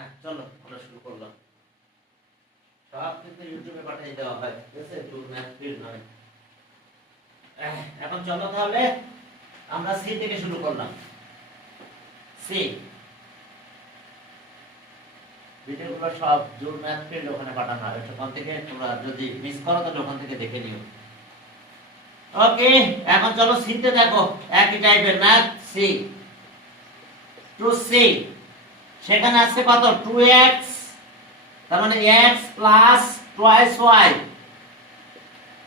হ্যাঁ চলো আমরা শুরু করলাম। সব কিন্তু ইউটিউবে পাঠিয়ে দেওয়া হয়, ঠিক আছে? টুল ম্যাথ ফিল্ড নয়। এখন চলো তাহলে আমরা সি থেকে শুরু করলাম। সি ভিডিওগুলো সব জুল ম্যাথ ফিল্ড ওখানে পাঠানো হবে। ওখান থেকে তোমরা যদি মিস করো তাহলে ওখান থেকে দেখে নিও। ওকে, এখন চলো সি তে দেখো একই টাইপের ম্যাথ সি টু সি। সেখানে আছে কত 2x, তার মানে x প্লাস টুয়াইস y,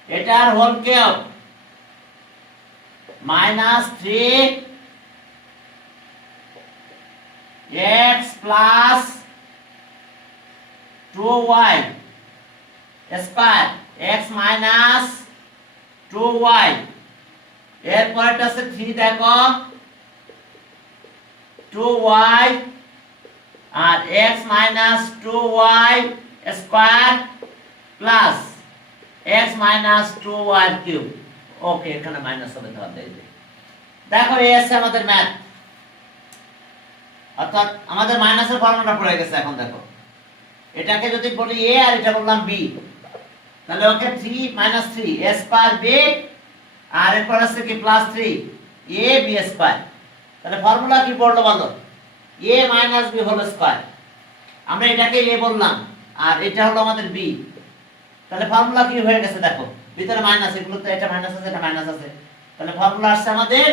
এটার whole cube minus 3x plus 2y square, x minus 2y, এরপরটা আছে 3 দেখো 2y আর x minus 2y square plus x minus 2y cube. Okay, এখানে মাইনাস হবে তাহলে। দেখো এই আছে আমাদের ম্যাথ, অর্থাৎ আমাদের মাইনাসের ফর্মুলাটা পড়ে গেছে। এখন দেখো এটাকে যদি বলি a আর এটা বললাম b, তাহলে okay 3 minus 3 a square b আর এরপর আছে কি প্লাস 3 a b স্কয়ার। তাহলে ফর্মুলা কি পড়লো বলো? a minus b whole square. আমরা এটাকে a বললাম আর এটা হলো আমাদের b, তাহলে ফর্মুলা কি হয়ে গেছে দেখো, ভিতরে মাইনাস, এগুলো তো এটা মাইনাস আছে এটা মাইনাস আছে, তাহলে ফর্মুলা আসছে আমাদের,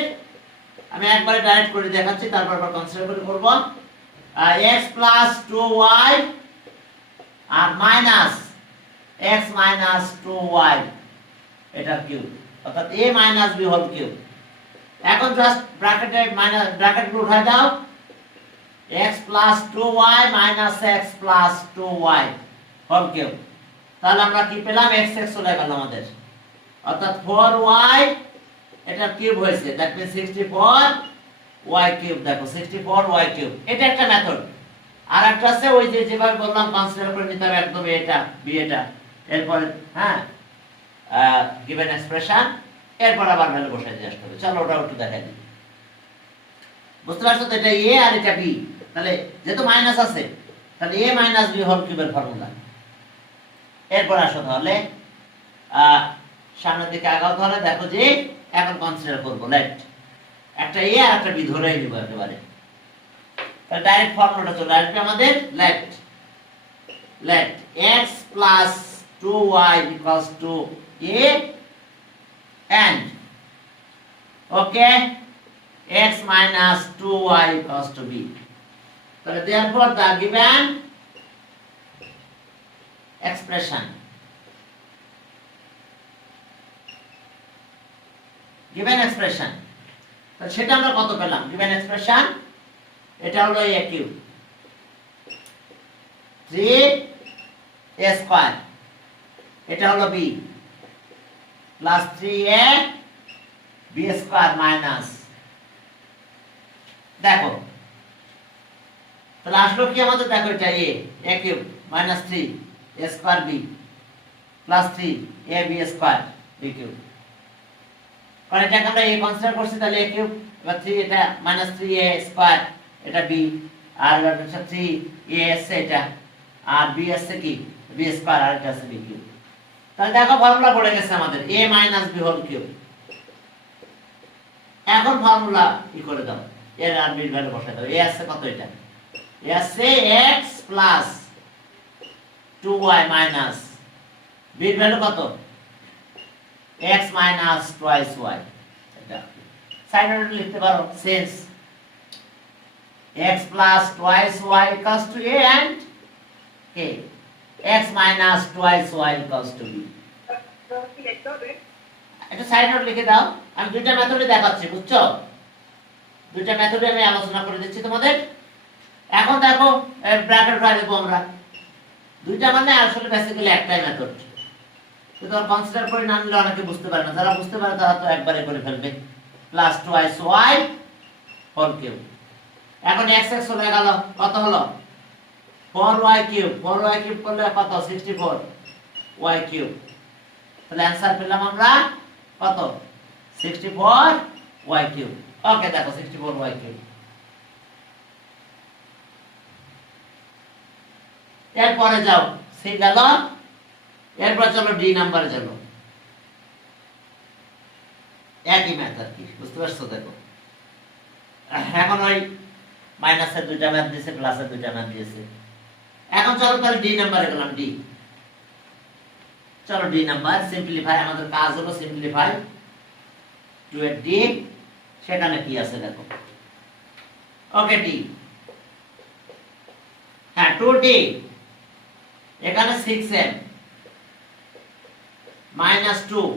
আমি একবারে ডাইরেক্ট করে দেখাচ্ছি তারপর আবার কনসিডার করে করব, x প্লাস 2y আর মাইনাস x মাইনাস 2y এটা কিউব, অর্থাৎ a minus b whole cube. এখন জাস্ট ব্র্যাকেটে মাইনাস ব্র্যাকেটগুলো উঠায় দাও, x plus 2y minus x plus 2y whole cube. তাহলে আমরা কি পেলাম? x x চলে গেল আমাদের, অর্থাৎ 4y এটা কিউব হয়েছে, দ্যাট মিন্স 64y কিউব। দেখো 64y কিউব, এটা একটা মেথড। আর একটা আছে ওই যে যেভাবে বললাম কনসিডার করে নিতে হবে একদম এটা বি এটা, এরপর হ্যাঁ গিভেন এক্সপ্রেশন, এরপর আবার ভ্যালু বসাই দিয়ে আসতে হবে। চলো ওটা একটু দেখাই দিই। বুঝতে পারছো তো? এটা a আর এটা b, তাহলে যেহেতু মাইনাস আছে তাহলে a মাইনাস b হোল কিউবের ফর্মুলা। এরপর আসো তাহলে সামনের দিকে আগাও। তাহলে দেখো যে এখন কনসিডার করব লেফট, একটা a আর একটা b ধরেই নিব একেবারে। তাহলে ডাইরেক্ট ফর্মুলাটা চলে আসবে আমাদের left left x plus 2y equals to a and okay x minus 2y equals to b. তাহলে therefore the given expression তাহলে সেটা আমরা কত পেলাম? given expression এটা হলো a কিউব 3a স্কয়ার, এটা হলো b plus 3a b square minus, দেখো তাহলে আসলো কি আমাদের? দেখো এটা a cube minus 3 a square b plus 3 a b square b cube. কারণ এটাকে আমরা a কনসিডার করছি, তাহলে a কিউব, এবার 3 এটা মাইনাস 3a স্কয়ার এটা b, আর এবার 3a আছে এটা, আর b আছে কি b স্কয়ার, আর এটা আছে b কিউব। তাহলে দেখো ফর্মুলা পড়ে গেছে আমাদের a minus b whole cube. এখন ফর্মুলা কি করে দাও, এর আর বির ভ্যালু বসাই দাও। a আছে কত? এটা a আছে x প্লাস 2y মাইনাস বির ভ্যালু কত? x minus twice y। এটা সাইডে লিখতে পারো since x plus twice y equals to a and k, x minus twice y equals two b। এটা সাইড নোট লিখে দাও। আমি দুইটা মেথডে দেখাচ্ছি, বুঝছো? দুইটা মেথডে আমি আলোচনা করে দিচ্ছি তোমাদের। এখন দেখো ব্র্যাকেট উঠাই দেবো আমরা, দুইটা মানে আসলে বেসিক্যালি একটাই মেথড, কিন্তু কনসিডার করে না নিলে অনেকে বুঝতে পারে না। যারা বুঝতে পারে তারা তো একবারে করে ফেলবে, plus twice y whole cube. এখন x x চলে গেল, কত হলো? 4y কিউব, 4y কিউব করলে কত? 64y cube. তাহলে অ্যানসার পেলাম আমরা কত? 64y cube. ওকে দেখো 64y কিউব। এরপরে যাও সি গেল, এরপর চলো ডি নাম্বার চলো, একই ম্যাথ আর কি, বুঝতে পারছো? দেখো এখন ওই মাইনাসের দুইটা ম্যাথ দিয়েছে, প্লাসের দুইটা ম্যাথ দিয়েছে। এখন চলো তাহলে ডি নাম্বারে গেলাম, ডি। চলো ডি নাম্বার সিম্পলিফাই, আমাদের কাজ হলো সিম্পলিফাই টু এর ডি। সেখানে কি আছে দেখো, ওকে ডি, হ্যাঁ 2d, এখানে 6m minus 2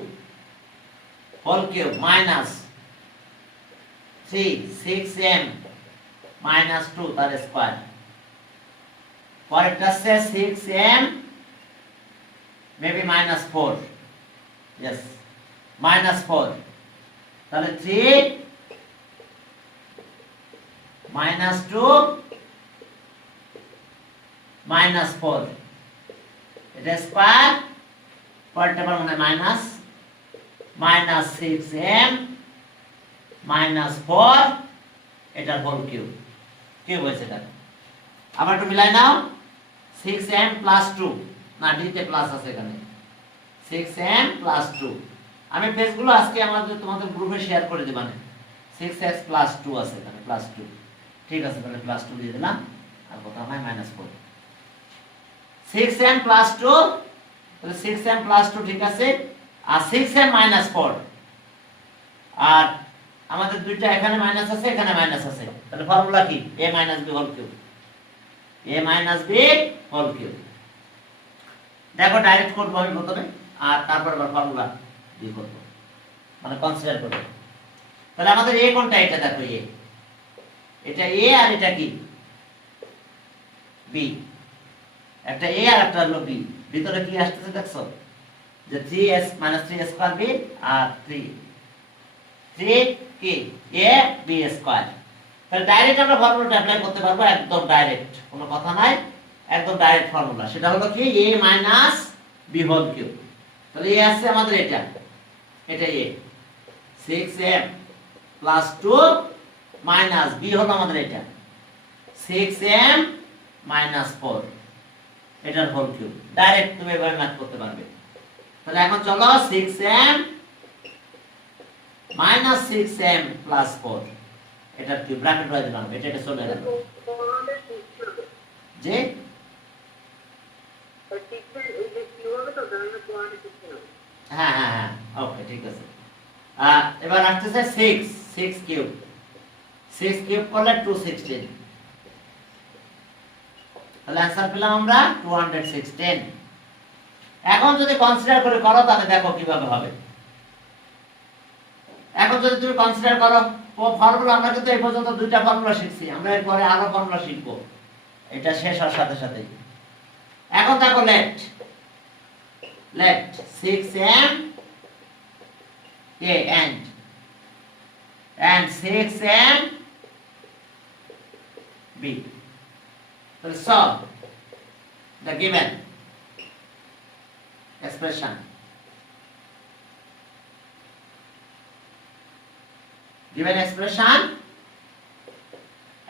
whole cube minus 3 6m minus 2 তার স্কয়ার। পরেরটা আছে 6m maybe minus 4, yes minus 4, তাহলে 3 minus 2 minus 4, এটা স্কয়ার। পরেরটা মানে মাইনাস minus 6m minus 4, এটার হোল কিউব, কিউব হয়েছে এটা। আবার একটু মিলাই নাও, 6m plus 2, না ডিতে প্লাস আছে এখানে, 6m plus 2। আমি পেজগুলো আজকে আমাদের তোমাদের গ্রুপে শেয়ার করে দেব, মানে 6x plus 2 আছে এখানে, plus 2, ঠিক আছে? তাহলে plus 2 দিয়ে দিলাম, আর কত হয় minus 4, 6m plus 2, তাহলে 6m plus 2 ঠিক আছে, আর 6m minus 4, আর আমাদের দুইটা এখানে মাইনাস আছে, এখানে মাইনাস আছে, তাহলে ফর্মুলা কি? a minus b whole cube, a minus b whole cube। দেখো ডাইরেক্ট করব আমি প্রথমে, আর তারপর আবার ফর্মুলা দিয়ে করব, মানে কনসিডার করব। তাহলে আমাদের a কোনটা? এটা দেখো a, এটা a আর এটা কি b, একটা a আর একটা হলো b। ভিতরে কি আসছে দেখছো, যে 3s - 3 স্কয়ার b আর 3 কি a b স্কয়ার। তাহলে ডাইরেক্ট আমরা ফর্মুলাটা অ্যাপ্লাই করতে পারবো, একদম ডাইরেক্ট, কোনো কথা নাই, একদম ডাইরেক্ট ফর্মুলা। সেটা হলো কি a minus b whole cube। তাহলে a আছে আমাদের এটা, এটা a, 6m plus 2 minus b হলো আমাদের এটা 6m minus 4, এটার হোল কিউব। ডাইরেক্ট তুমি এভাবে ম্যাথ করতে পারবে। তাহলে এখন চলো 6m minus 6m plus 4, এটার কিউব ব্র্যাকেট হয়ে দিলাম, এটা এটা চলে গেল যে হ্যাঁ হ্যাঁ হ্যাঁ, ওকে ঠিক আছে। এবার আসতেছে 6 কিউব, 6 কিউব করলে 216, তাহলে आंसर পেলাম আমরা 216। এখন যদি কনসিডার করে করো তাহলে দেখো কিভাবে হবে। এখন যদি তুমি কনসিডার করো ফর্মুলা, আমরা কিন্তু এই পর্যন্ত দুইটা ফর্মুলা শিখছি, আমরা এরপরে আরো ফর্মুলা শিখব, এটা শেষ হওয়ার সাথে সাথে। এখন দেখো left 6m a and 6m b, so solve the given expression,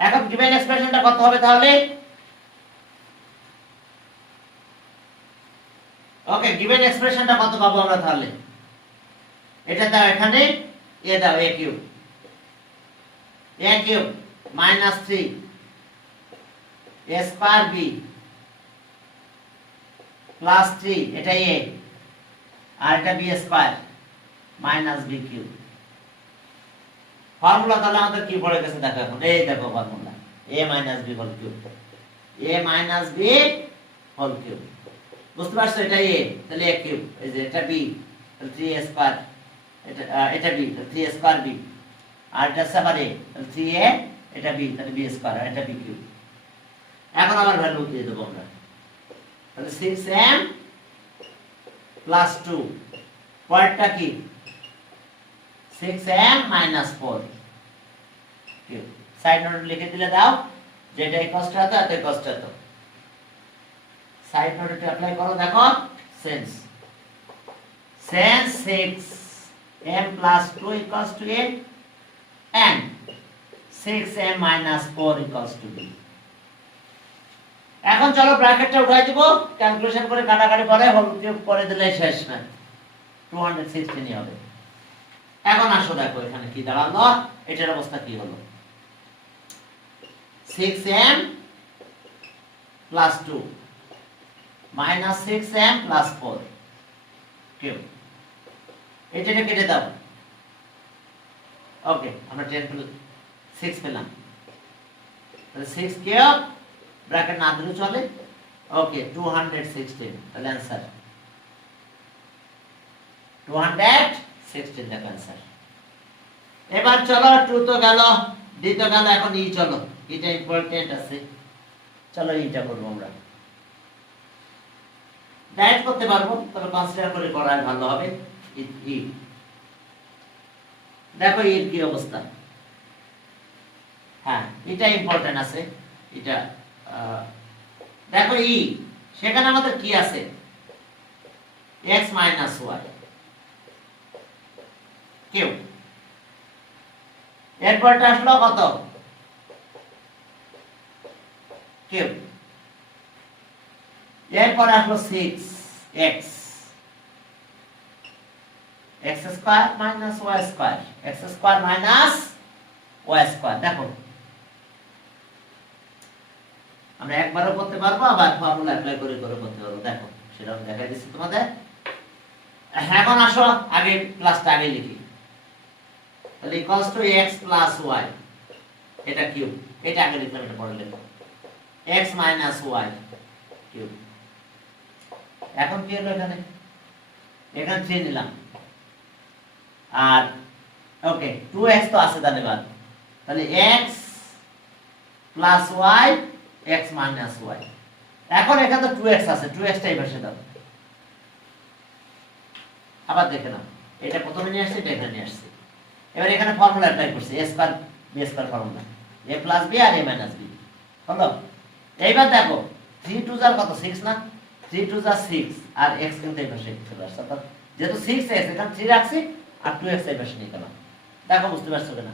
এখন given expressionটা কত হবে তাহলে? ওকে, given expressionটা কত পাবো আমরা তাহলে? এটা দাও, এখানে a দাও, a cube minus 3 a square b plus 3, এটা a আর এটা b square minus b cube. Formula তাহলে আমাদের কি পড়ে গেছে দেখো, এখন এই দেখো formula a minus b whole cube, a minus b whole cube, বুঝতে পারছো? এটা a, তাহলে a কিউব, এই যে এটা b, তাহলে 3a স্কয়ার, এটা b, তাহলে 3a স্কয়ার b, আর এটা সবার a, তাহলে 3a, এটা b, তাহলে b স্কয়ার, আর এটা b কিউব। এখন আবার ভ্যালু দিয়ে দেব আমরা, তাহলে 6m plus 2, পরেরটা কি 6m minus 4 cube. Side note লিখে দিলে দাও, যেটা এই কষ্ট হতো এত কষ্ট হতো, সাইড নোটে অ্যাপ্লাই করো। দেখো sense 6m plus 2 equals to a and 6m minus 4 equals to b। এখন এখন চলো ব্র্যাকেটটা উঠাই দিব, ক্যালকুলেশন করে কাটাকাটি করে হোল কিউব করে দিলে শেষ না, 216 হবে। এখন আসো দেখো এখানে কি দাঁড়ালো, এটার অবস্থা কি হলো, 6m plus 2 minus 6m plus 4 cube, এটা কেটে দাও। ওকে, আমরা 6 পেলাম, তাহলে 6 কিউব ব্র্যাকেট না দিলেও চলে। ওকে, 216, তাহলে आंसर 216 দেখো आंसर। এবার চলো 2 তো গেল, d তো গেল, এখন ই চলো, এটা ইম্পর্টেন্ট আছে, চলো এইটা করব আমরা। ডাইরেক্ট করতে পারবো, তবে কনসিডার করে করাই ভালো হবে। ই দেখো এর কি অবস্থা, হ্যাঁ এটা ইম্পর্টেন্ট আছে, এটা দেখো ই, সেখানে আমাদের কি আছে, x minus y কিউব, এরপরটা আসলো কত, কিউব, এরপর আসলো 6x x square minus y square, x square minus y square. দেখো আমরা একবারও করতে পারবো, আবার ফর্মুলা অ্যাপ্লাই করে করে করতে পারবো, দেখো সেরকম দেখাই দিচ্ছি তোমাদের। এখন আসো আগে প্লাসটা আগে লিখি, তাহলে equals to x plus y, এটা কিউব, এটা আগে লিখলাম, এটা পরে লিখব, x মাইনাস y কিউব। এখন কি হলো এখানে, এখানে 3 নিলাম, আর ওকে 2x তো আছে তাহলে বাদ, তাহলে x plus y x minus y। এখন এখানে তো 2x আছে, 2x টাই বসে দাও, আবার দেখে নাও, এটা প্রথমে নিয়ে আসছে, এটা এখানে নিয়ে আসছে। এবার এখানে ফর্মুলা অ্যাপ্লাই করছি, a square b square formula, a plus b আর a মাইনাস b হলো। এইবার দেখো 3 2 যার কত 6 না, 3 2 যার 6, আর x কিন্তু এই পাশে চলে আসছে, অর্থাৎ যেহেতু 6x এখানে 3 রাখছি আর 2x এই পাশে নিয়ে গেলাম। দেখো বুঝতে পারছো কিনা,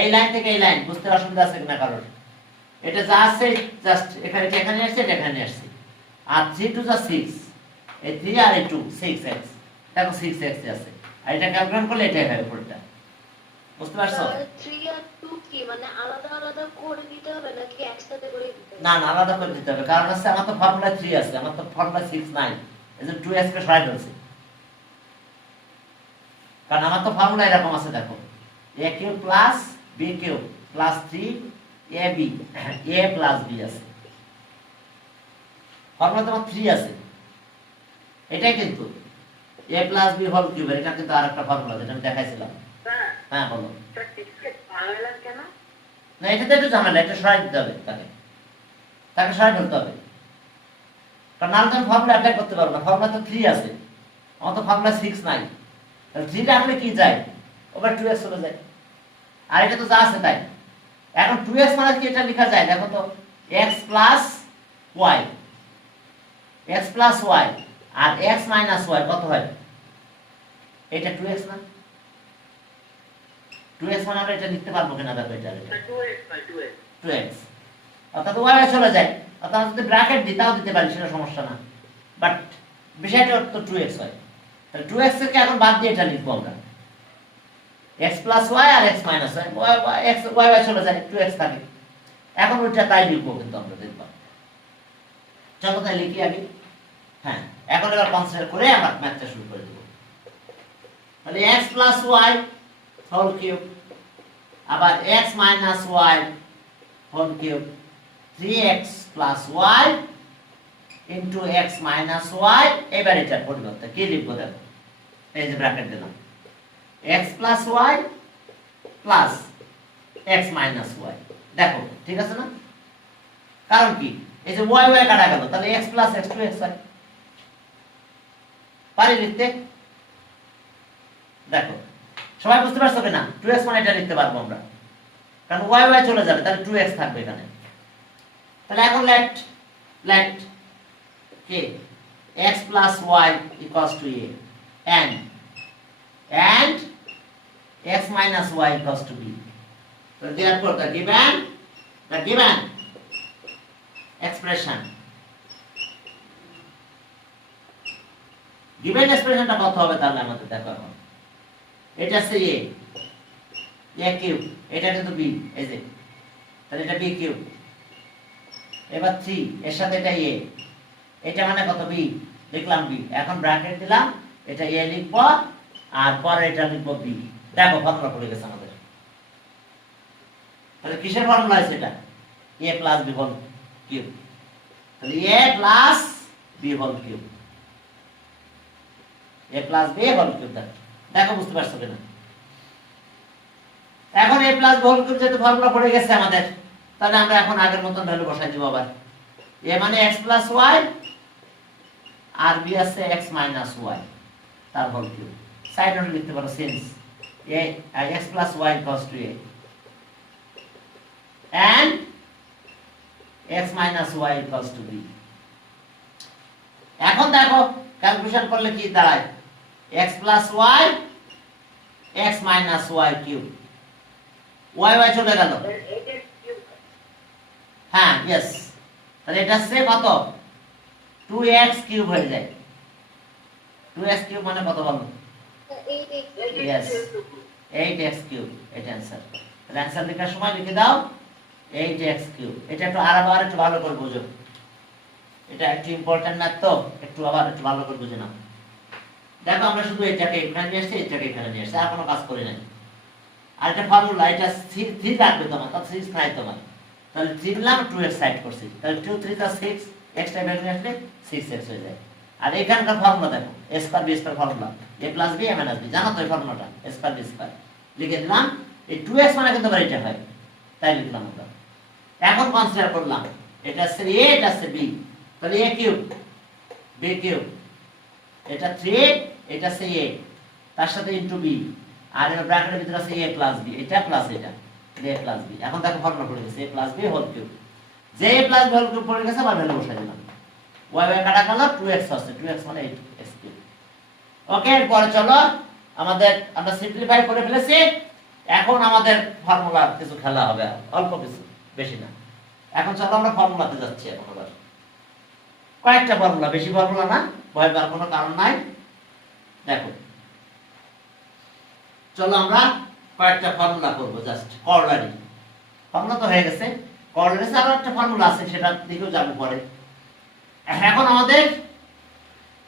এই লাইন থেকে এই লাইন বুঝতে অসুবিধা আছে কিনা কারোর, এটা যা আছে জাস্ট এখানে এখানে আসছে, এটা এখানে আসছে, আর 3 2 যা 6, এই 3 আর এই 2 6x, দেখো 6x আছে, আর এটা ক্যালকুলেট করলে এটাই হবে পুরোটা, বুঝতে পারছো? 3 আর 2 কি মানে আলাদা আলাদা করে দিতে হবে নাকি একসাথে করে দিতে হবে? না না, আলাদা করে দিতে হবে, কারণ হচ্ছে আমার তো ফর্মুলা 3 আছে, আমার তো ফর্মুলা 6 নাই, এজন্য 2x কে সরাই ফেলছি, কারণ আমার তো ফর্মুলা এরকম আছে, দেখো a cube plus b cube plus 3ab, a plus b আছে, ফর্মুলা তোমার 3 আছে, এটাই কিন্তু a plus b whole cube, এটা কিন্তু আরেকটা ফর্মুলা যেটা আমি দেখাইছিলাম। হ্যাঁ বলো, না এটাতে একটু ঝামেলা, এটা সরাই দিতে হবে, তাকে সরাই ফেলতে হবে, কারণ নাহলে তুমি ফর্মুলা অ্যাপ্লাই করতে পারো না, ফর্মুলা তো 3 আছে, আমার তো ফর্মুলা 6 নাই, তাহলে 3 রাখলে কি যায়, ওভার 2x চলে যায়, আর এটা তো যা আছে তাই। এখন 2x মানে কি এটা লেখা যায়, দেখো তো x plus y, x plus y আর x মাইনাস y কত হয়, এটা 2x না, 2x মানে আমরা এটা লিখতে পারবো কিনা, দেখো এটা 2x, অর্থাৎ y চলে যায়, অর্থাৎ যদি ব্র্যাকেট দিই তাও দিতে পারি, সেটা সমস্যা না, বাট বিষয়টা তো 2x হয়, তাহলে 2x কে এখন বাদ দিয়ে এটা লিখবো আমরা, x প্লাস y আর x minus y, x y চলে যায়, 2x থাকে, এখন ওইটা তাই লিখবো, কিন্তু আমরা দেখব, চলো তাই লিখি আগে। হ্যাঁ, এখন এবার কনসিডার করে আমরা ম্যাথটা শুরু করে দেব, তাহলে x plus y whole cube, আবার x minus y whole cube, 3x plus y into x minus y, এবার এটার পরিবর্তে কি লিখবো দেখো, এই যে ব্র্যাকেট দিলাম, x plus y plus x minus y, দেখো ঠিক আছে না, কারণ কি এই যে y y কাটা গেল, তাহলে x প্লাস x 2x হয়, পারি লিখতে, দেখো সবাই বুঝতে পারছো কিনা, 2x মানে এটা লিখতে পারবো আমরা, কারণ y y চলে যাবে, তাহলে 2x থাকবে এখানে, তাহলে এখন লেট কি x plus y equals to a and x minus y equals to b. So therefore the given expression given এক্সপ্রেশনটা কত হবে তাহলে আমাদের দেখো এখন এটা হচ্ছে এ কিউব, এটা কিন্তু বি, এই যে তাহলে এটা বি কিউব। এবার 3 এর সাথে এটা এ, এটা মানে কত বি, লিখলাম বি। এখন ব্র্যাকেট দিলাম, এটা এ লিখব আর পরে এটা লিখব বি। দেখো ফর্মুলা পড়ে গেছে আমাদের। তাহলে কিসের ফর্মুলা আছে এটা? A plus b whole cube. তাহলে a plus b whole cube, a plus b whole cube. দেখো বুঝতে পারছো কিনা? এখন a plus b whole cube যেহেতু ফর্মুলা পড়ে গেছে আমাদের, তাহলে আমরা এখন আগের মতন ভ্যালু বসাই দিব আবার। a মানে x প্লাস y আর b আছে x মাইনাস y তার হোল কিউব। সাইড নোটে লিখতে পারো since a x plus y equals to a and x minus y equals to b। এখন দেখো ক্যালকুলেশন করলে কি দাঁড়ায়, x plus y x minus y cube, y y চলে গেল, হ্যাঁ यस। তাহলে এটা হচ্ছে কত, 2x কিউব হয়ে যায়। 2x কিউব মানে কত বলো? यस 8x কিউব, এটা आंसर। তাহলে आंसर লেখার সময় লিখে দাও 8x কিউব। এটা একটু আবার একটু ভালো করে বুঝো, এটা একটু ইম্পর্টেন্ট না তো, একটু আবার একটু ভালো করে বুঝে নাও। দেখো আমরা শুধু এটাকে এখানে নিয়ে আসছি, এটাকে এখানে নিয়ে আসছি, আর কোনো কাজ করি নাই। আর এটা ফর্মুলা, এটা 3 রাখবে তোমার, তাহলে 3 নাই তোমার, তাহলে 3 নিলাম 2x সাইড করছি, তাহলে 2 3 + 6 x টাইম নিয়ে আসলে 6x হয়ে যায়। আর এখানকার ফর্মুলা দেখো a square b square formula, a + b a - b, জানো তো এই ফর্মুলাটা a স্কয়ার b স্কয়ার লিখে দিলাম। এই 2x মানে কিন্তু আবার এটা হয়, তাই লিখলাম আমরা। এখন কনসিডার করলাম এটা হচ্ছে a, এটা হচ্ছে b, তাহলে a কিউব b কিউব, এটা 3, এটা হচ্ছে a, তার সাথে ইনটু b, আর এর ব্র্যাকেটের ভিতরে আছে a প্লাস b, এটা প্লাস এটা a প্লাস b। এখন দেখো ফর্মুলা পড়ে গেছে a plus b whole cube. যে a plus b whole cube পড়ে গেছে বা ভ্যালু বসাই দিলাম, y y কাটা গেল, 2x আছে, 2x মানে 8x কিউব। ওকে, এরপর চলো আমরা সিম্পলিফাই করে ফেলেছি। এখন আমাদের ফর্মুলার কিছু খেলা হবে, অল্প কিছু, বেশি না। এখন চলো আমরা ফর্মুলাতে যাচ্ছি। এখন আবার কয়েকটা ফর্মুলা, বেশি ফর্মুলা না, ভয় পাওয়ার কোনো কারণ নাই। দেখো চলো আমরা কয়েকটা ফর্মুলা করব, জাস্ট কর্নারি ফর্মুলা তো হয়ে গেছে। কর্নারি আরো একটা ফর্মুলা আছে, সেটা দিকেও যাবো পরে। এখন আমাদের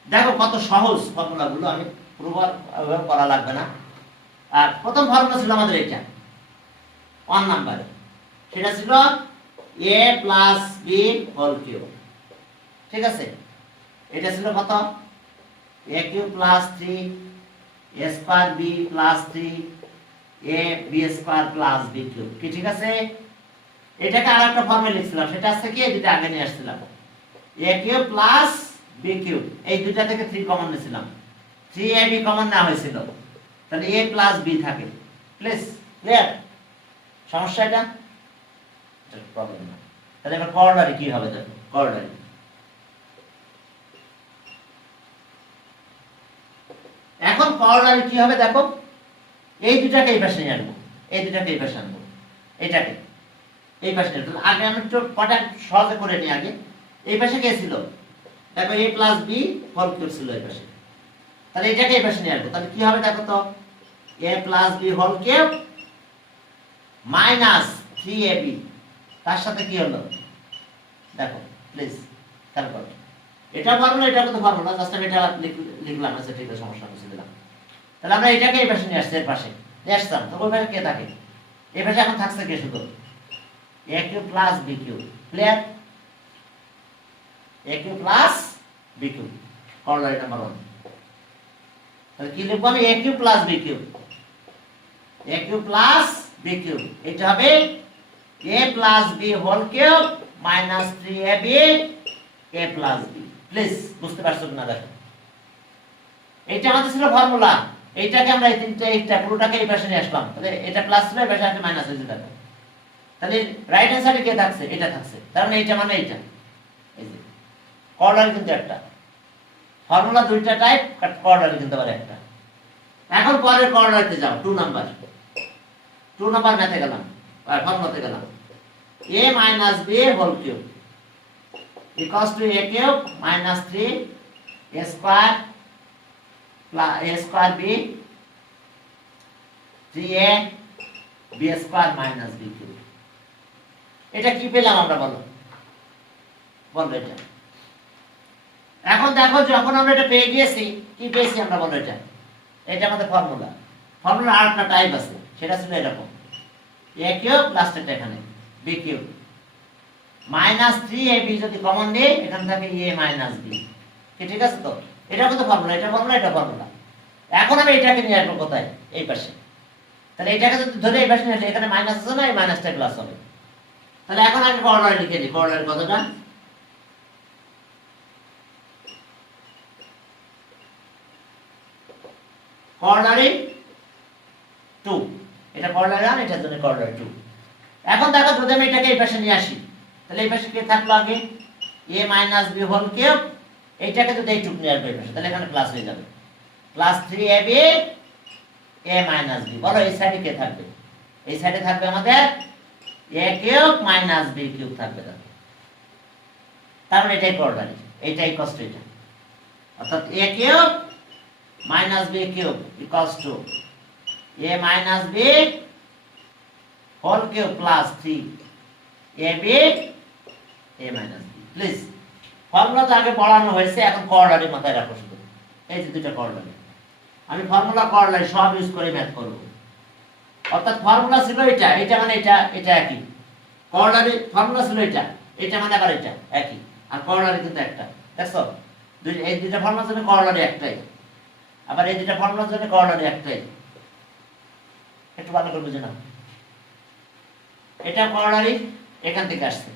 দেখো কত সহজ ফর্মুলাগুলো, আমি পুরোবার করা লাগবে না। আর প্রথম ফর্মুলা ছিল আমাদের এটা 1 নাম্বারে, সেটা ছিল a plus b whole cube, ঠিক আছে? এটা ছিল কত, a cube plus 3 a square b plus 3 a b square plus b cube, কি ঠিক আছে? এটাকে আরেকটা ফর্মে লিখছিলাম, সেটা আছে কি, এই দুটো আগে নিয়ে আসছিলাম, a cube plus b cube, এই দুটো থেকে 3 কমন নিয়েছিলাম, 3ab কমন না হয়েছিল, তাহলে a প্লাস b থাকে। Please clear? সমস্যা এটা প্রবলেম না। তাহলে এবার কর্নারি কি হবে, দেখো কর্নারি এখন কর্নারি কি হবে দেখো, এই দুটাকে এই পাশে নিয়ে আনবো, এই দুটাকে এই পাশে আনবো, এটাকে এই পাশে নিয়ে। আগে আমি একটু কটা সহজে করে নিই। আগে এই পাশে কে ছিল, দেখো a plus b whole cube ছিল এই পাশে, তাহলে এটাকে এই পাশে নিয়ে আসবো। তাহলে কি হবে দেখো তো, a plus b whole cube minus 3ab, তার সাথে কি হলো দেখো প্লিজ তারপর এটা ফর্মুলা, এটা কত ফর্মুলা, জাস্ট আমি এটা লিখলাম, আচ্ছা ঠিক আছে, সমস্যা মুছে দিলাম। তাহলে আমরা এটাকে এই পাশে নিয়ে আসছি, এর পাশে নিয়ে আসতাম, তো ওই পাশে কে থাকে, এই পাশে এখন থাকছে কে, শুধু a cube plus b cube. Clear? a cube plus b cube corollary number 1। তাহলে কি লিখবো আমি, a cube plus b cube, a cube plus b cube, এটা হবে a plus b whole cube minus 3ab a plus b। Please বুঝতে পারছো না? দেখো এটা আমাদের ছিল ফর্মুলা, এইটাকে আমরা এই তিনটা এইটা পুরোটাকে এই পাশে নিয়ে আসলাম, তাহলে এটা প্লাস ছিল, এই পাশে একটা মাইনাস হয়েছে। দেখো তাহলে রাইট হ্যান্ড সাইডে কে থাকছে, এটা থাকছে, তার মানে এইটা মানে এইটা, এই যে কর্নারি কিন্তু একটা ফর্মুলা, দুইটা টাইপ, কর্নারি কিন্তু আবার একটা। এখন পরের কর্নারিতে যাও, 2 নাম্বার ম্যাথে গেলাম, ফর্মুলাতে গেলাম, a minus b whole cube equals to a cube minus 3 a square plus a square b 3a b square minus b cube. এটা কি পেলাম আমরা বলো বলো এটা। এখন দেখো যখন আমরা এটা পেয়ে গিয়েছি কি পেয়েছি আমরা বলো এটা। এটা আমাদের ফর্মুলা। ফর্মুলা আর একটা টাইপ আছে, সেটা ছিল এরকম a কিউব লাস্টেরটা এখানে b কিউব মাইনাস 3ab যদি কমন দিই এখান থেকে a মাইনাস b। ঠিক আছে তো? এটা কিন্তু ফর্মুলা, এটা ফর্মুলা, এটা ফর্মুলা। এখন আমি এটাকে নিয়ে আসবো কোথায়? এই পাশে। তাহলে এটাকে যদি ধরে এই পাশে নিয়ে আসলে এখানে মাইনাস আছে না, এই মাইনাসটা প্লাস হবে। তাহলে এখন আমি করলারি লিখে দিই। করলারি কতটা? করলারি 2। এটা করলারি 1, এটার জন্য করলারি 2। এখন দেখো যদি আমি এটাকে এই পাশে নিয়ে আসি তাহলে এই পাশে কি থাকলো আগে a minus b whole cube. এইটাকে যদি এইটুক নিয়ে আসবো এই পাশে তাহলে এখানে প্লাস হয়ে যাবে plus 3ab a minus b। বলো এই সাইডে কে থাকবে? এই সাইডে থাকবে আমাদের a cube minus b cube থাকবে। তার মানে এটাই করলারি, এটাই কষ্ট এটা। অর্থাৎ a cube minus b cube equals to a minus b whole cube plus 3ab a minus b। Please formula তো আগে পড়ানো হয়েছে, এখন করলারি মাথায় রাখো শুধু। এই যে দুটো করলারি, আমি ফর্মুলা করলারি সব ইউজ করে ম্যাথ করব। অর্থাৎ ফর্মুলা ছিল এটা, এটা মানে এটা, এটা একই। করলারি ফর্মুলা ছিল এটা, এটা মানে আবার এটা একই। আর করলারি কিন্তু একটা, দেখছো? এই দুইটা ফর্মুলার জন্য করলারি একটাই, আবার এই দুইটা ফর্মুলার জন্য করলারি একটাই। একটু ভালো করে বুঝে নাও। এটা করলারি এখান থেকে আসছে,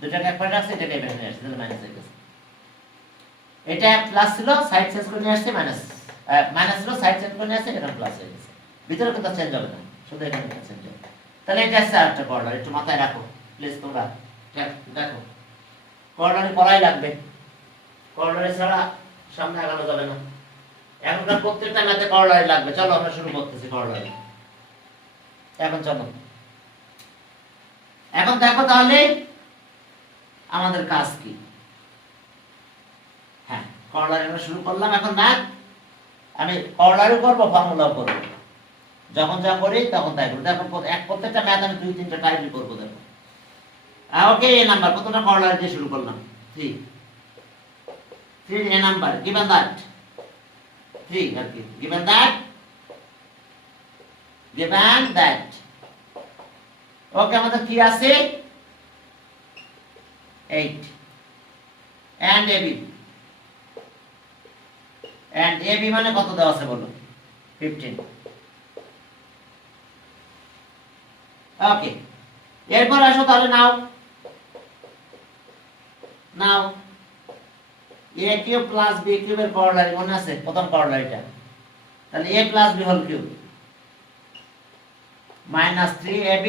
দুটাকে এক পাশে আসছে, এটাকে এই পাশে নিয়ে আসছে, তাহলে মাইনাস হয়ে গেছে। এটা প্লাস ছিল, সাইড চেঞ্জ করে নিয়ে আসছে মাইনাস, মাইনাস ছিল সাইড চেঞ্জ করে নিয়ে আসছে, এটা প্লাস হয়ে গেছে। ভিতরে কিন্তু চেঞ্জ হবে না, শুধু এখানে চেঞ্জ হবে। তাহলে এটা আছে আরেকটা করলারি, একটু মাথায় রাখো প্লিজ তোমরা। দেখো করলারি পড়াই লাগবে, করলারি ছাড়া সামনে আগানো যাবে না। এখনকার প্রত্যেকটা ম্যাথে করলারি লাগবে। চলো আমরা শুরু করতেছি করলারি। এখন চলো, এখন দেখো তাহলে আমাদের কাজ কি। হ্যাঁ, করলারি আমরা শুরু করলাম। এখন ম্যাথ আমি করলারিও করবো, ফর্মুলাও করবো। যখন যা করি তখন তাই করি। দেখো প্রত্যেকটা ম্যাথ আমি 2-3টা টাইপই করবো। দেখো ওকে, এ নাম্বার কতটা করলারি দিয়ে শুরু করলাম? 3 এ নাম্বার given that 3 আর কি given that ওকে, আমাদের কি আছে 8 and ab মানে কত দেওয়া আছে বলো? 15। ওকে, এরপর আসো তাহলে নাও a কিউব প্লাস b কিউবের করলারি মনে আছে? প্রথম করলারিটা তাহলে a plus b whole cube minus 3ab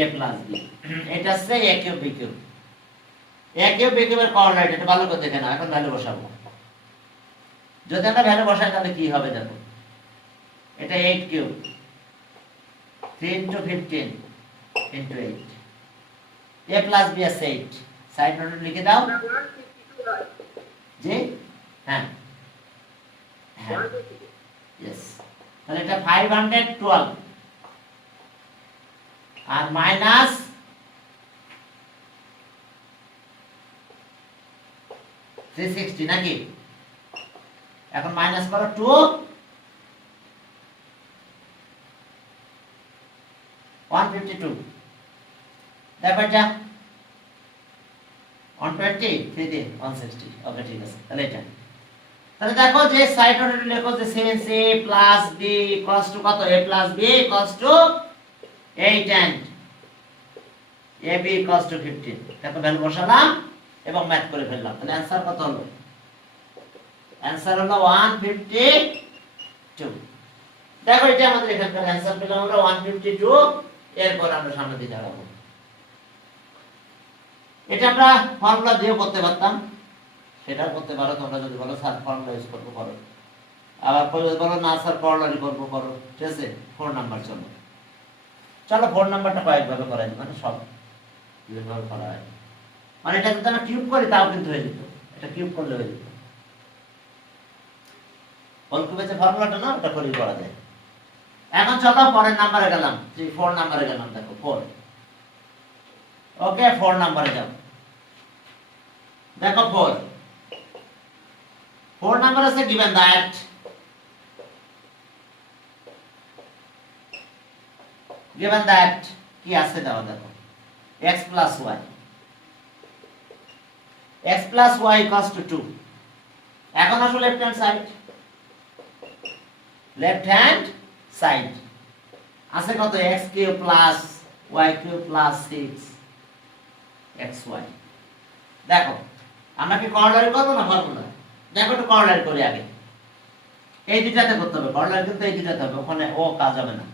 a plus b। এটা হচ্ছে a cube b cube. a cube b কিউবের করলারি, এটা ভালো করে দেখে নাও। এখন ভ্যালু বসাবো। যদি আমরা ভ্যালু বসাই তাহলে কি হবে দেখো। এটা 8 cube 3 into 15 into 8 a plus b আছে 8। সাইড নোটে লিখে দাও জি। হ্যাঁ হ্যাঁ यस। তাহলে এটা 512 আর মাইনাস 360 নাকি? এখন মাইনাস করো 2 152। দেখো এটা 120 3 দিয়ে 160। ওকে ঠিক আছে, তাহলে এটা তাহলে দেখো যে সাইড নোটে লেখো যে since a plus b equals to কত? a plus b equals to 8 and ab equals to 15। দেখো ভ্যালু বসালাম এবং ম্যাথ করে ফেললাম। তাহলে आंसर কত হলো? आंसर হলো 152। দেখো এটা আমাদের এখানকার आंसर পেলাম আমরা 152। এরপর আমরা সামনে দিকে যাবো। এটা আমরা ফর্মুলা দিয়ে করতে পারতাম, সেটা করতে পারো তোমরা। যদি বলো স্যার ফর্মুলা ইউজ করবো করো, আবার বলো না স্যার করলারি করবো করো। ঠিক আছে, 4 নাম্বার চলো 4 নাম্বারটা কয়েকভাবে করাই, মানে সব বিভিন্নভাবে করা হয়। মানে এটা যদি আমরা কিউব করি তাও কিন্তু হয়ে যেত, এটা কিউব করলে হয়ে যেত। হোল কিউবের যে ফর্মুলাটা না ওটা করেই করা যায়। এখন চলো পরের নাম্বারে গেলাম, 4 নাম্বারে গেলাম, দেখো 4। ওকে 4 নাম্বারে যাও, দেখো 4 নাম্বার আছে given that কি আছে দাও, দেখো x plus y equals to 2। এখন আসো লেফট হ্যান্ড সাইড আছে কত, x cube plus y cube plus 6xy। দেখো আমরা কি করলারি করবো না ফর্মুলা? দেখো একটু করলারি করি আগে, এই দুটাতে করতে হবে করলারি, কিন্তু এই দুটাতে হবে, ওখানে ও কাজ হবে না।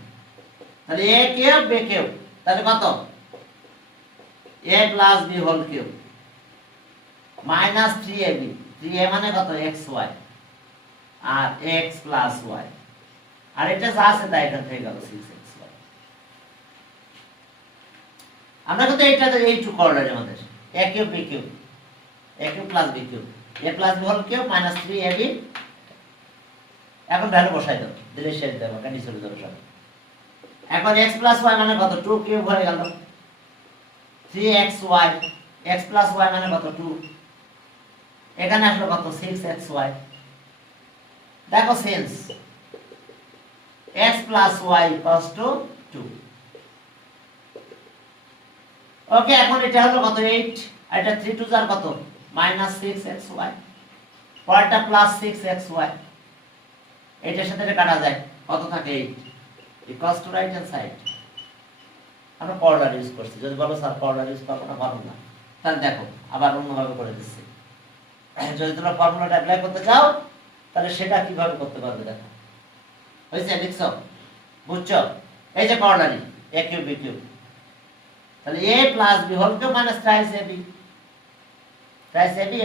তাহলে a কিউব b কিউব, তাহলে কত a plus b whole cube minus 3ab, 3a মানে কত xy আর x প্লাস y, আর এটা যা আছে তাই এখান থেকে গেল 6xy। আমরা কিন্তু এইটাতে এইটু করলারি আমাদের a cube b cube, a cube plus b cube, a plus b whole cube minus 3ab। এখন ভ্যালু বসাই দাও, দিলে শেষ দেবো, কেন চলে যাবে সব। এখন x প্লাস y মানে কত, 2 কিউব হয়ে গেল 3xy, x প্লাস y মানে কত 2, এখানে আসলো কত 6xy। দেখো sense x plus y equals to 2। ওকে এখন এটা হলো কত 8, আর এটা 3 টু যার কত মাইনাস 6xy, পরেরটা প্লাস 6xy, এটার সাথে এটা কাটা যায়, কত থাকে 8 equals to right hand side. আমরা করলার ইউজ করছি, যদি বলো স্যার করলার ইউজ করবো না পারবো না, তাহলে দেখো আবার অন্যভাবে করে দিচ্ছি। যদি তোমরা ফর্মুলাটা অ্যাপ্লাই করতে চাও তাহলে সেটা কিভাবে করতে পারবে দেখো, হয়েছে লিখছো বুঝছো? এই যে corollary a cube b cube, তাহলে a plus b whole cube minus thrice ab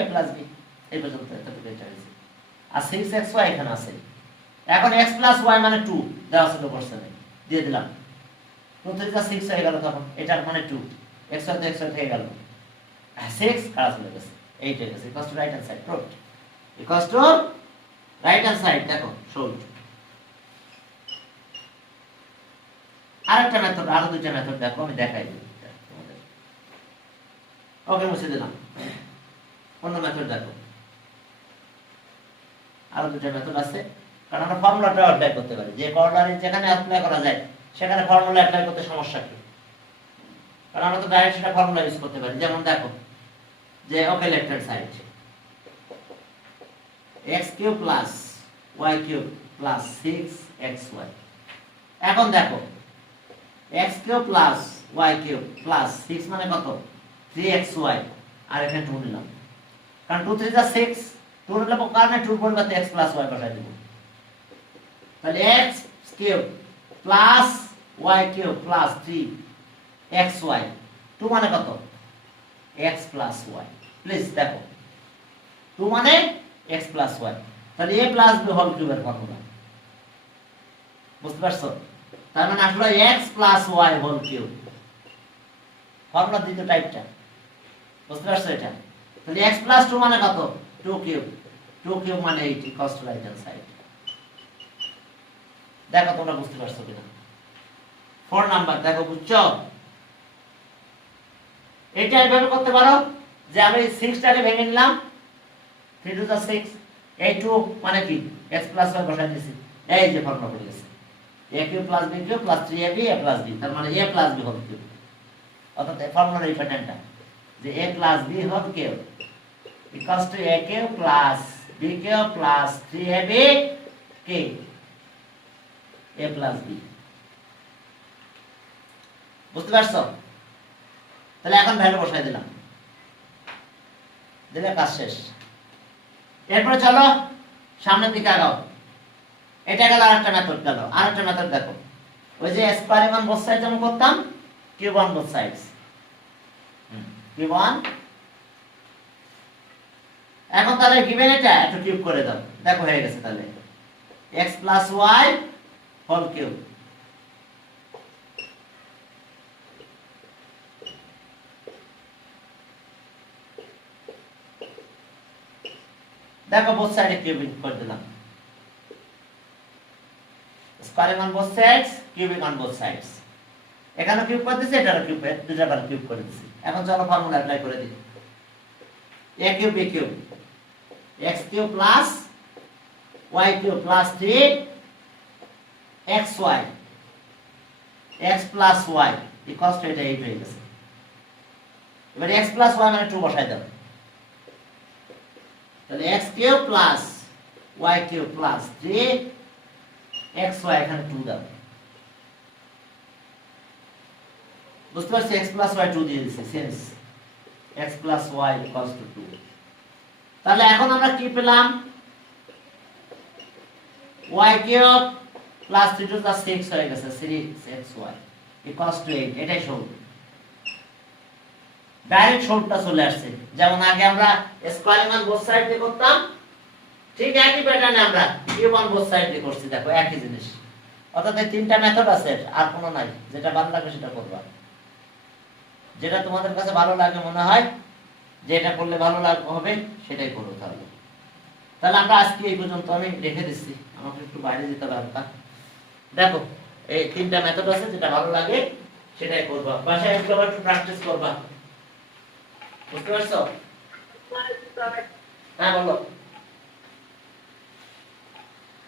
a plus b, এই পর্যন্ত এতটুকু এটা হয়েছে। আর 6xy এখানে আছে। এখন x প্লাস y মানে 2 দেওয়া ছিল কোশ্চেনে, দিয়ে দিলাম 2 3 6 হয়ে গেল, তখন এটার মানে 2, x হয়তো x হয়ে গেল 6 কাজ হয়ে গেছে, এইটা হয়ে গেছে equals to right hand side proved, equals to right hand side. দেখো সলভড। আরেকটা মেথড, আরো দুইটা মেথড দেখো, আমি দেখাই দিই তোমাদের। ওকে মুছে দিলাম, অন্য মেথড দেখো, আরো দুইটা মেথড আছে, কারণ আমরা ফর্মুলাটা অ্যাপ্লাই করতে পারি, যে করলারি যেখানে অ্যাপ্লাই করা যায় সেখানে ফর্মুলা অ্যাপ্লাই করতে সমস্যা কি, কারণ আমরা তো ডাইরেক্ট সেটা ফর্মুলা ইউজ করতে পারি। যেমন দেখো যে ওকে left hand side x cube plus y cube plus 6xy। এখন দেখো x cube plus y cube plus 6 মানে কত 3xy, আর এখানে 2 নিলাম, কারণ 2 3 যা 6, 2 নিলাম কারণে 2 পরিবর্তে x প্লাস y বসাই দেব। তাহলে x cube plus y cube plus 3xy, 2 মানে কত x প্লাস y। প্লিজ দেখো 2 মানে x প্লাস y, তাহলে a প্লাস b হোল কিউবের ফর্মুলা, বুঝতে পারছো? তার মানে আসলে x plus y whole cube formula দ্বিতীয় টাইপটা, বুঝতে পারছো এটা? তাহলে x প্লাস 2 মানে কত 2 কিউব, 2 কিউব মানে 8 equals to right hand side. দেখো তোমরা বুঝতে পারছো কিনা। 4 নাম্বার দেখো বুঝছো? এটা এইভাবে করতে পারো যে আমি 6 টাকে ভেঙে নিলাম, 3 টু 6, এই 2 মানে কি x প্লাস y বসাই দিয়েছি, এই যে ফর্মুলা পড়ে গেছে a cube plus b cube plus 3ab a plus b, তার মানে a plus b whole cube. অর্থাৎ এই ফর্মুলার এই প্যাটার্নটা যে a plus b whole cube equals to a cube plus b cube plus 3ab কে a প্লাস b। বুঝতে পারছো? তাহলে এখন ভ্যালু বসাই দিলাম, দিলে কাজ শেষ। এরপরে চলো সামনের দিকে আগাও। এটা গেল আরেকটা মেথড, গেল আরেকটা মেথড দেখো, ওই যে স্কয়ারিং অন বোথ সাইডস যেমন করতাম, cube on both sides, cube on. এখন তাহলে গিভেন এটা একটু কিউব করে দাও, দেখো হয়ে গেছে। তাহলে x plus y whole cube, দেখো বোথ সাইডে কিউবিং করে দিলাম, squaring on both sides, cubing on both sides. এখানে কিউব করে দিছি, এটারও কিউব, দুইটাবার কিউব করে দিছি। এখন চলো ফর্মুলা অ্যাপ্লাই করে দিই। a cube b cube x cube plus y cube plus 3xy x plus y equals two এটা 8 হয়ে গেছে। এবার x প্লাস y মানে 2 বসাই দাও, তাহলে x cube plus y cube plus 3xy এখানে 2 দাও। বুঝতে পারছি? x প্লাস y 2 দিয়ে দিছি, since x plus y equals to 2। তাহলে এখন আমরা কি পেলাম? y cube plus 3 two plus 6 হয়ে গেছে, 6xy ইকুয়ালস টু 8। এটাই সহজ, ডাইরেক্ট সূত্রটা চলে আসছে। যেমন আগে আমরা স্কয়ারিং অন বোথ সাইড দিয়ে করতাম, ঠিক একই প্যাটার্নে আমরা কিউব অন বোথ সাইড দিয়ে করছি। দেখো একই জিনিস, অর্থাৎ এই তিনটা মেথড আছে, আর কোনো নাই। যেটা ভালো লাগে সেটা করবা, যেটা তোমাদের কাছে ভালো লাগে মনে হয় যে এটা করলে ভালো হবে সেটাই করো। তাহলে আমরা আজকে এই পর্যন্ত আমি রেখে দিচ্ছি, আমাকে একটু বাইরে যেতে হবে হালকা। দেখো এই তিনটা মেথড আছে, যেটা ভালো লাগে সেটাই করবা, বাসায় একটু প্র্যাকটিস করবা। বুঝতে পারছো? হ্যাঁ বলো।